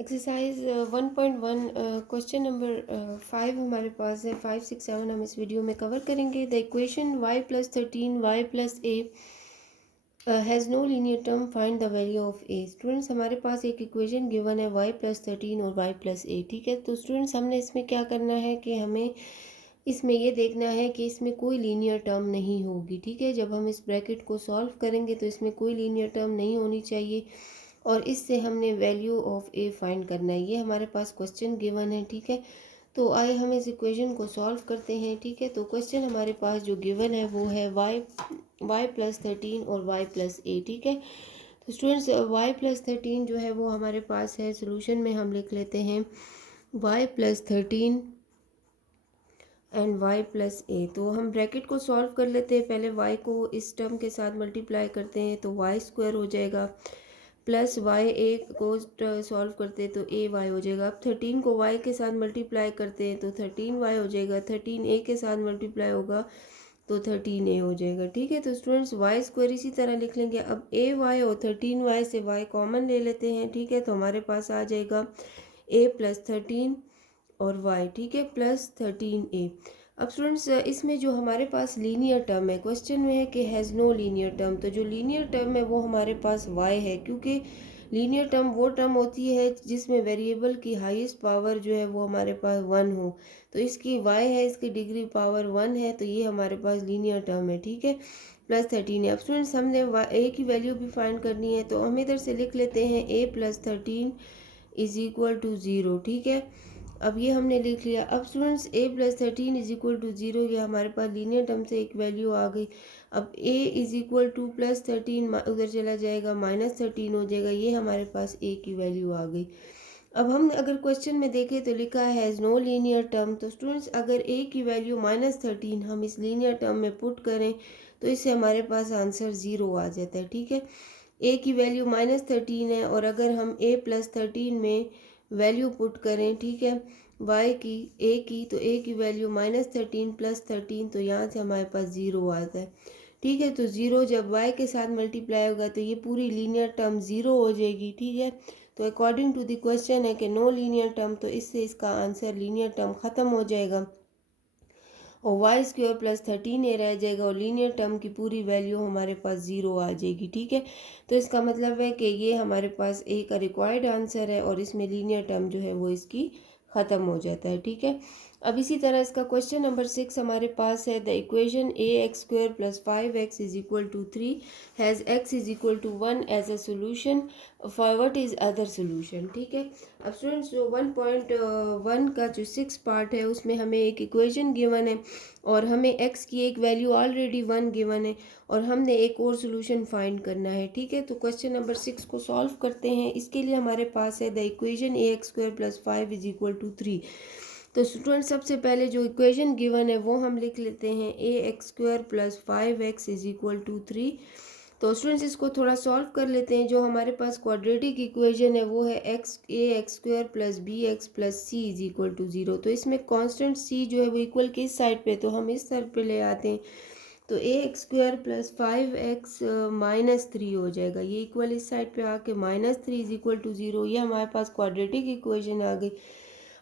Exercise 1.1 question number 5 हमारे पास है। 5, 6, 7 हम इस वीडियो में कवर करेंगे। The equation y+13 y+a has no linear term, find the value of a। Students, हमारे पास एक इक्वेशन गिवन है y+13 और y+a। ठीक है, तो स्टूडेंट्स हमने इसमें क्या करना है कि हमें इसमें ये देखना है कि इसमें कोई लीनियर टर्म नहीं होगी। ठीक है, जब हम इस ब्रैकेट को सॉल्व करेंगे तो इसमें कोई लीनियर टर्म नहीं होनी चाहिए और इससे हमने वैल्यू ऑफ ए फाइंड करना है। ये हमारे पास क्वेश्चन गिवन है। ठीक है, तो आइए हम इस इक्वेशन को सॉल्व करते हैं। ठीक है, तो क्वेश्चन हमारे पास जो गिवन है वो है y+13 और y+a। ठीक है, तो स्टूडेंट्स y+13 जो है वो हमारे पास है, सोल्यूशन में हम लिख लेते हैं y+13 एंड y+a। तो हम ब्रैकेट को सॉल्व कर लेते हैं। पहले y को इस टर्म के साथ मल्टीप्लाई करते हैं तो y² हो जाएगा, प्लस वाई ए को सॉल्व करते हैं तो ए वाई हो जाएगा। अब 13 को y के साथ मल्टीप्लाई करते हैं तो 13y हो जाएगा। 13a के साथ मल्टीप्लाई होगा तो 13a हो जाएगा। ठीक है, तो स्टूडेंट्स y² इसी तरह लिख लेंगे। अब a y और 13y से y कॉमन ले लेते हैं। ठीक है, तो हमारे पास आ जाएगा a+13 और y। ठीक है, +13a। अब स्टूडेंट्स इसमें जो हमारे पास लीनियर टर्म है, क्वेश्चन में है कि हैज़ नो लीनियर टर्म, तो जो लीनियर टर्म है वो हमारे पास y है, क्योंकि लीनियर टर्म वो टर्म होती है जिसमें वेरिएबल की हाईएस्ट पावर जो है वो हमारे पास 1 हो। तो इसकी y है, इसकी डिग्री पावर 1 है, तो ये हमारे पास लीनियर टर्म है। ठीक है, +13 है। अब स्टूडेंट्स हमने a की वैल्यू भी फाइंड करनी है, तो हम इधर से लिख लेते हैं a+13 इज इक्वल टू 0। ठीक है, अब ये हमने लिख लिया। अब students a+13 is equal to 0, ये हमारे पास लीनियर टर्म से एक वैल्यू आ गई। अब a इज इक्वल टू +13 उधर चला जाएगा, -13 हो जाएगा, ये हमारे पास a की वैल्यू आ गई। अब हम अगर क्वेश्चन में देखें तो लिखा है नो लीनियर टर्म, तो स्टूडेंट्स अगर a की वैल्यू -13 हम इस लीनियर टर्म में पुट करें तो इससे हमारे पास आंसर 0 आ जाता है। ठीक है, a की वैल्यू -13 है और अगर हम a+13 में वैल्यू पुट करें, ठीक है, y की a की, तो a की वैल्यू -13 +13, तो यहाँ से हमारे पास 0 आता है। ठीक है, तो 0 जब y के साथ मल्टीप्लाई होगा तो ये पूरी लीनियर टर्म 0 हो जाएगी। ठीक है, तो अकॉर्डिंग टू द क्वेश्चन है कि नो लीनियर टर्म, तो इससे इसका आंसर लीनियर टर्म ख़त्म हो जाएगा और y² +13a रह जाएगा और लीनियर टर्म की पूरी वैल्यू हमारे पास 0 आ जाएगी। ठीक है, तो इसका मतलब है कि ये हमारे पास a का रिक्वायर्ड आंसर है और इसमें लीनियर टर्म जो है वो इसकी ख़त्म हो जाता है। ठीक है, अब इसी तरह इसका क्वेश्चन नंबर 6 हमारे पास है। The equation ax² + 5x is equal to 3 has x is equal to 1 as a solution, for what is other solution. ठीक है, अब स्टूडेंट्स जो 1.1 का जो 6 पार्ट है उसमें हमें एक इक्वेशन गिवन है और हमें x की एक वैल्यू ऑलरेडी 1 गिवन है और हमने एक और सोल्यूशन फाइंड करना है। ठीक है, तो क्वेश्चन नंबर 6 को सॉल्व करते हैं। इसके लिए हमारे पास है the equation ax² + 5 is equal to 3। तो स्टूडेंट सबसे पहले जो इक्वेशन गिवन है वो हम लिख लेते हैं ax² + 5x is equal to 3। तो स्टूडेंट्स इसको थोड़ा सॉल्व कर लेते हैं। जो हमारे पास क्वाड्रेटिक इक्वेशन है वो है ax² + bx + c is equal to 0। तो इसमें कांस्टेंट c जो है वो इक्वल किस साइड पे, तो हम इस साइड पे ले आते हैं, तो ax² + 5x -3 हो जाएगा। ये इक्वल इस साइड पे आके -3 इज इक्वल टू 0, ये हमारे पास क्वाड्रेटिक इक्वेशन आ गई।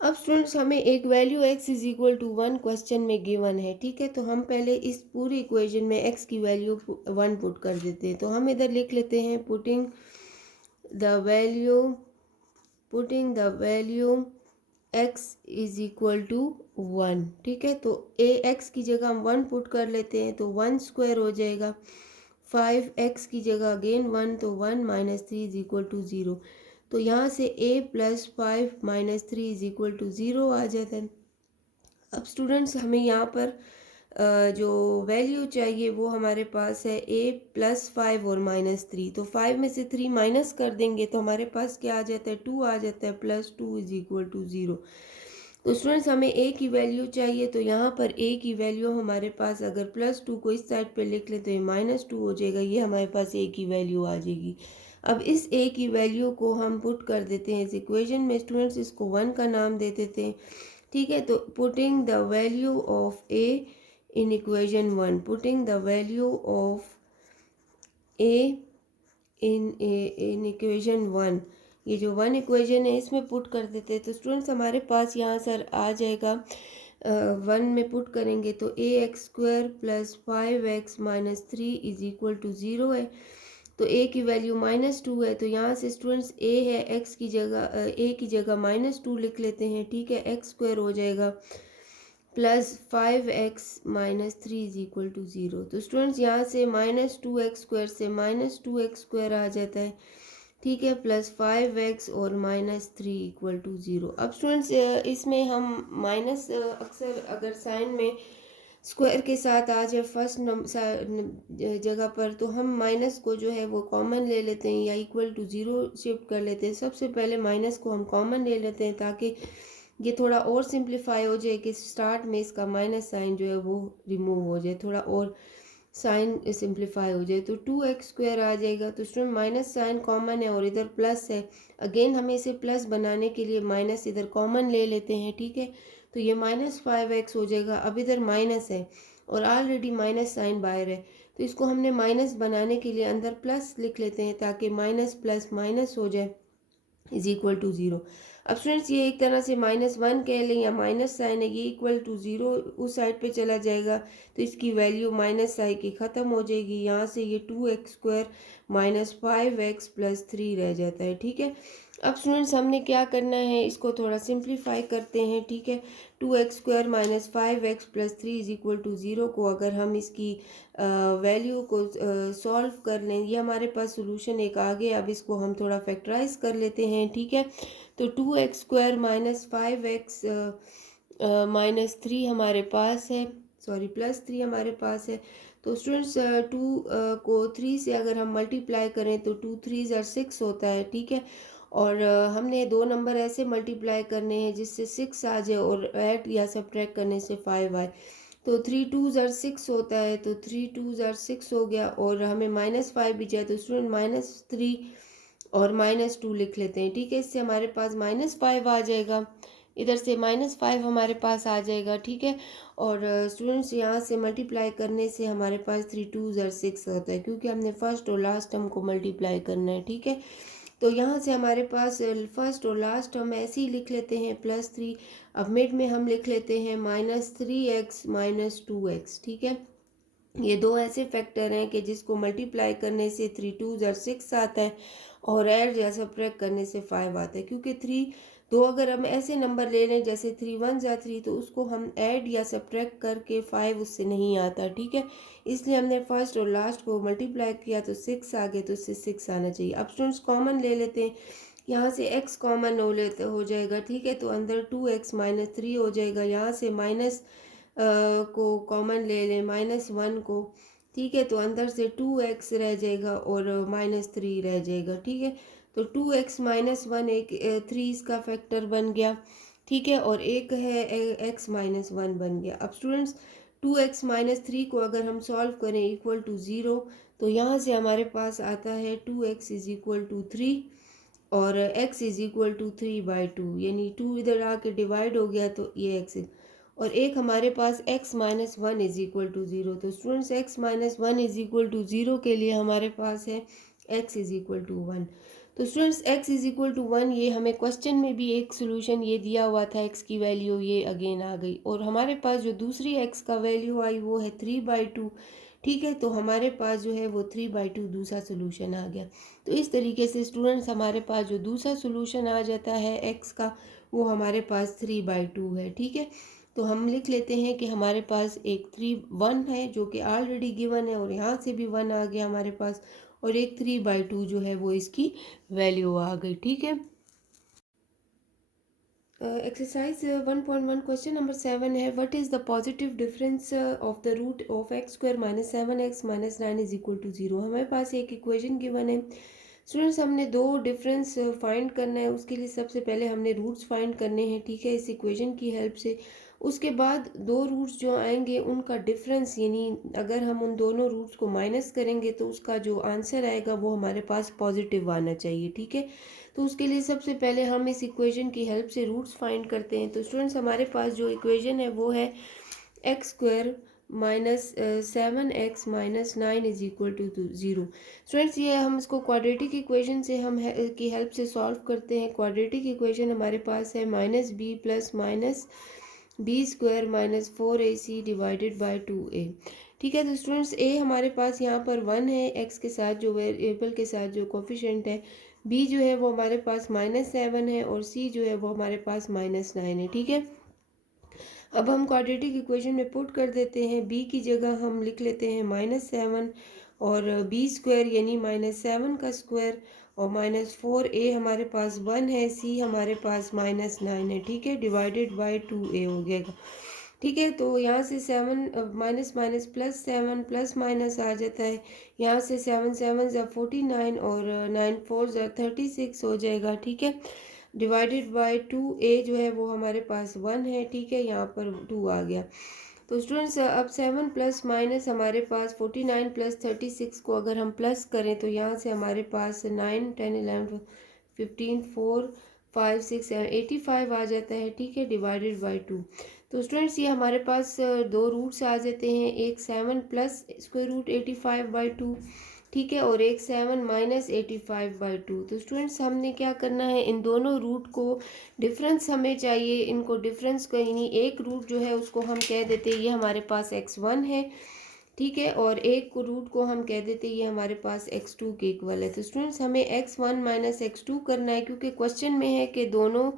अब स्टूडेंट्स हमें एक value x is equal to 1 question में गिवन है। ठीक है, तो हम पहले इस पूरी इक्वेशन में x की वैल्यू 1 पुट कर देते हैं। तो हम इधर लिख लेते हैं the value putting the value x is equal to 1। ठीक है, तो x की जगह हम 1 पुट कर लेते हैं तो 1² हो जाएगा। 5x की जगह अगेन 1, तो 1 -3 इज इक्वल टू 0। तो यहाँ से a + 5 -3 इज इक्वल टू 0 आ जाता है। अब स्टूडेंट्स हमें यहाँ पर जो वैल्यू चाहिए वो हमारे पास है a + 5 और -3। तो 5 में से 3 माइनस कर देंगे तो हमारे पास क्या आ जाता है, 2 आ जाता है, +2 इज इक्वल टू 0। तो स्टूडेंट्स हमें a की वैल्यू चाहिए, तो यहाँ पर a की वैल्यू हमारे पास अगर +2 को इस साइड पे लिख ले तो ये -2 हो जाएगा, ये हमारे पास a की वैल्यू आ जाएगी। अब इस a की वैल्यू को हम पुट कर देते हैं इस इक्वेशन में। स्टूडेंट्स इसको 1 का नाम दे देते हैं। ठीक है, तो putting the value of a in equation 1, putting the value of a in equation 1, ये जो 1 इक्वेशन है इसमें पुट कर देते हैं। तो स्टूडेंट्स हमारे पास यहाँ सर आ जाएगा 1 में पुट करेंगे तो ax² plus 5x minus 3 is equal to 0 है। तो a की वैल्यू -2 है, तो यहाँ से स्टूडेंट्स a है, x की जगह a की जगह -2 लिख लेते हैं, ठीक है। x² हो जाएगा plus 5x minus 3 is equal to 0। तो स्टूडेंट्स यहाँ से -2x² से -2x² आ जाता है, ठीक है, प्लस 5x और -3 इक्वल टू 0। अब स्टूडेंट्स इसमें हम माइनस अक्सर अगर साइन में स्क्वायर के साथ आ जाए फर्स्ट जगह पर, तो हम माइनस को जो है वो कॉमन ले लेते हैं या इक्वल टू 0 शिफ्ट कर लेते हैं। सबसे पहले माइनस को हम कॉमन ले लेते हैं ताकि ये थोड़ा और सिंप्लीफाई हो जाए कि स्टार्ट में इसका माइनस साइन जो है वो रिमूव हो जाए, थोड़ा और साइन सिंप्लीफाई हो जाए। तो 2x² आ जाएगा। तो स्टूडेंट माइनस साइन कॉमन है और इधर प्लस है, अगेन हमें इसे प्लस बनाने के लिए माइनस इधर कॉमन ले लेते हैं, ठीक है। तो ये -5x हो जाएगा। अब इधर माइनस है और ऑलरेडी माइनस साइन बाहर है, तो इसको हमने माइनस बनाने के लिए अंदर प्लस लिख लेते हैं ताकि माइनस प्लस माइनस हो जाए इज इक्वल टू 0। अब स्टूडेंट्स ये एक तरह से -1 कह लें या माइनस साइन है, ये इक्वल टू 0 उस साइड पे चला जाएगा, तो इसकी वैल्यू माइनस साइन की ख़त्म हो जाएगी। यहाँ से ये 2x² माइनस 5x प्लस 3 रह जाता है, ठीक है। अब स्टूडेंट्स हमने क्या करना है, इसको थोड़ा सिंप्लीफाई करते हैं, ठीक है। 2x² minus 5x plus 3 is equal to 0 को अगर हम इसकी वैल्यू को सॉल्व कर लें, ये हमारे पास सोल्यूशन एक आ गया। अब इसको हम थोड़ा फैक्टराइज कर लेते हैं, ठीक है। तो 2x² माइनस 5x माइनस 3 हमारे पास है, सॉरी प्लस 3 हमारे पास है। तो स्टूडेंट्स 2 को 3 से अगर हम मल्टीप्लाई करें तो 2 3 6 होता है, ठीक है। और हमने दो नंबर ऐसे मल्टीप्लाई करने हैं जिससे 6 आ जाए और ऐड या सब्ट्रैक्ट करने से 5 आए। तो 3 2 6 होता है, तो 3 2 6 हो गया और हमें -5 भी जाए तो स्टूडेंट -3 और -2 लिख लेते हैं, ठीक है। इससे हमारे पास -5 आ जाएगा, इधर से -5 हमारे पास आ जाएगा, ठीक है। और स्टूडेंट्स यहाँ से मल्टीप्लाई करने से हमारे पास 3 2 6 होता है, क्योंकि हमने फर्स्ट और लास्ट टर्म को मल्टीप्लाई करना है, ठीक है। तो यहाँ से हमारे पास फर्स्ट और लास्ट हम ऐसे ही लिख लेते हैं +3। अब मिड में हम लिख लेते हैं -3x माइनस 2x, ठीक है। ये दो ऐसे फैक्टर हैं कि जिसको मल्टीप्लाई करने से 3 2 6 आता है और ऐड या सब्ट्रैक्ट करने से 5 आता है। क्योंकि 3 दो अगर हम ऐसे नंबर ले लें जैसे 3 1 3, तो उसको हम ऐड या सब्ट्रैक्ट करके 5 उससे नहीं आता, ठीक है। इसलिए हमने फर्स्ट और लास्ट को मल्टीप्लाई किया तो 6 आ गए, तो इससे 6 आना चाहिए। अब स्टूडेंट्स कॉमन ले लेते हैं, यहाँ से x कॉमन हो जाएगा, ठीक है। तो अंदर 2x माइनस 3 हो जाएगा। यहाँ से माइनस को कॉमन ले लें -1 को, ठीक है। तो अंदर से 2x रह जाएगा और -3 रह जाएगा, ठीक है। तो 2x माइनस 1 एक 3 इसका फैक्टर बन गया, ठीक है। और एक है x माइनस 1 बन गया। अब स्टूडेंट्स 2x माइनस 3 को अगर हम सॉल्व करें इक्वल टू 0, तो यहाँ से हमारे पास आता है 2x इज इक्वल टू 3 और x इज इक्वल टू 3/2, यानी 2 इधर आके डिवाइड हो गया तो ये x और एक हमारे पास x minus 1 is equal to 0। तो students x minus 1 is equal to 0 के लिए हमारे पास है x इज इक्वल टू 1। तो students x is equal to 1 ये हमें क्वेश्चन में भी एक सोल्यूशन ये दिया हुआ था, x की वैल्यू ये अगेन आ गई और हमारे पास जो दूसरी x का वैल्यू आई वो है 3/2, ठीक है। तो हमारे पास जो है वो 3/2 दूसरा सोल्यूशन आ गया। तो इस तरीके से स्टूडेंट्स हमारे पास जो दूसरा सोल्यूशन आ जाता है x का, वो हमारे पास 3/2 है, ठीक है। तो हम लिख लेते हैं कि हमारे पास एक 1 है जो कि ऑलरेडी गिवन है और यहाँ से भी 1 आ गया हमारे पास, और एक 3/2 जो है वो इसकी वैल्यू आ गई, ठीक है। एक्सरसाइज 1.1 क्वेश्चन नंबर 7 है, what is the positive difference of the root of x² minus 7x minus 9 is equal to 0। हमारे पास एक इक्वेशन गिवन है। स्टूडेंट्स हमने दो डिफरेंस फाइंड करना है, उसके लिए सबसे पहले हमने रूट्स फाइंड करने हैं, ठीक है, इस इक्वेशन की हेल्प से। उसके बाद दो रूट्स जो आएंगे उनका डिफरेंस, यानी अगर हम उन दोनों रूट्स को माइनस करेंगे तो उसका जो आंसर आएगा वो हमारे पास पॉजिटिव आना चाहिए, ठीक है। तो उसके लिए सबसे पहले हम इस इक्वेशन की हेल्प से रूट्स फाइंड करते हैं। तो स्टूडेंट्स हमारे पास जो इक्वेशन है वो है x² -7x - 9 is equal to 0। Students ये हम इसको क्वाड्रेटिक इक्वेशन से हम की हेल्प से सॉल्व करते हैं। क्वाड्रेटिक इक्वेशन हमारे पास है -b plus -b² - 4ac divided by 2a। ठीक है, तो स्टूडेंट्स ए हमारे पास यहाँ पर 1 है, एक्स के साथ जो वेरिएबल के साथ जो कोफिशेंट है। बी जो है वो हमारे पास -7 है और सी जो है वो हमारे पास -9 है। ठीक है, अब हम क्वाड्रेटिक इक्वेशन में पुट कर देते हैं। बी की जगह हम लिख लेते हैं -7 और b² यानी -7 का स्क्वायर और -4a हमारे पास 1 है, सी हमारे पास -9 है। ठीक है, डिवाइडेड बाय 2a हो गया। ठीक है, तो यहाँ से 7 minus minus plus 7 plus minus आ जाता है। यहाँ से 7 7 ज़ा 49 और 9 4 ज़ा 36 हो जाएगा। ठीक है, डिवाइडेड बाय 2a जो है वो हमारे पास 1 है। ठीक है, यहाँ पर 2 आ गया। तो स्टूडेंट्स अब 7 प्लस माइनस हमारे पास 49 प्लस 36 को अगर हम प्लस करें तो यहाँ से हमारे पास 9 10 11 15 4 5 6 7 85 आ जाता है। ठीक है, डिवाइडेड बाय 2। तो स्टूडेंट्स ये हमारे पास दो रूट्स आ जाते हैं, एक 7 प्लस स्क्वायर रूट 85/2। ठीक है, और एक 7 माइनस 85/2। तो स्टूडेंट्स हमने क्या करना है, इन दोनों रूट को डिफरेंस हमें चाहिए। इनको डिफरेंस को यानी एक रूट जो है उसको हम कह देते हैं ये हमारे पास x1 है। ठीक है, और एक को रूट को हम कह देते हैं ये हमारे पास x2 के इक्वल है। तो स्टूडेंट्स हमें x1 माइनस x2 करना है, क्योंकि क्वेश्चन में है कि दोनों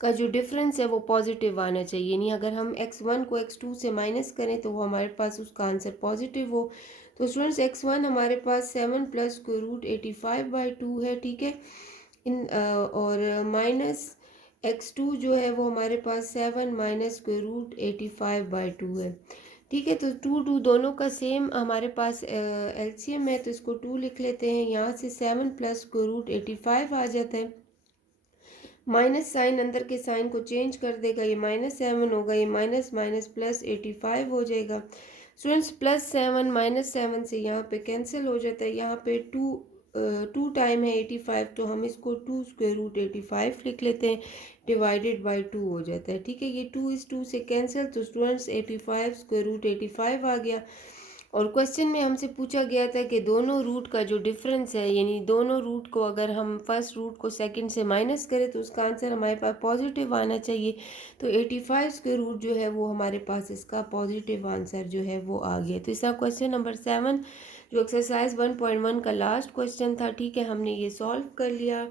का जो डिफरेंस है वो पॉजिटिव आना चाहिए। नहीं, अगर हम x1 को x2 से माइनस करें तो वो हमारे पास उसका आंसर पॉजिटिव हो। तो स्टूडेंट्स x1 हमारे पास 7 प्लस स्क्वायर रूट 85/2 है। ठीक है, और माइनस x2 जो है वो हमारे पास 7 माइनस स्क्वायर रूट 85/2 है। ठीक है, तो 2 दोनों का सेम हमारे पास एलसीएम है, तो इसको 2 लिख लेते हैं। यहाँ से 7 प्लस स्क्वायर रूट 85 आ जाता है। माइनस साइन अंदर के साइन को चेंज कर देगा, ये -7 होगा, ये माइनस माइनस प्लस 85 हो जाएगा। स्टूडेंट्स +7 -7 से यहाँ पे कैंसिल हो जाता है। यहाँ पे 2 टाइम है 85, तो हम इसको 2 स्क्वायर रूट 85 लिख लेते हैं, डिवाइडेड बाय 2 हो जाता है। ठीक है, ये 2 इस 2 से कैंसिल, तो स्टूडेंट्स 85 स्क्वायर रूट 85 आ गया। और क्वेश्चन में हमसे पूछा गया था कि दोनों रूट का जो डिफरेंस है, यानी दोनों रूट को अगर हम फर्स्ट रूट को सेकंड से माइनस करें तो उसका आंसर हमारे पास पॉजिटिव आना चाहिए। तो 85 के रूट जो है वो हमारे पास इसका पॉजिटिव आंसर जो है वो आ गया। तो इसका क्वेश्चन नंबर 7 जो एक्सरसाइज 1.1 का लास्ट क्वेश्चन था, ठीक है, हमने ये सॉल्व कर लिया।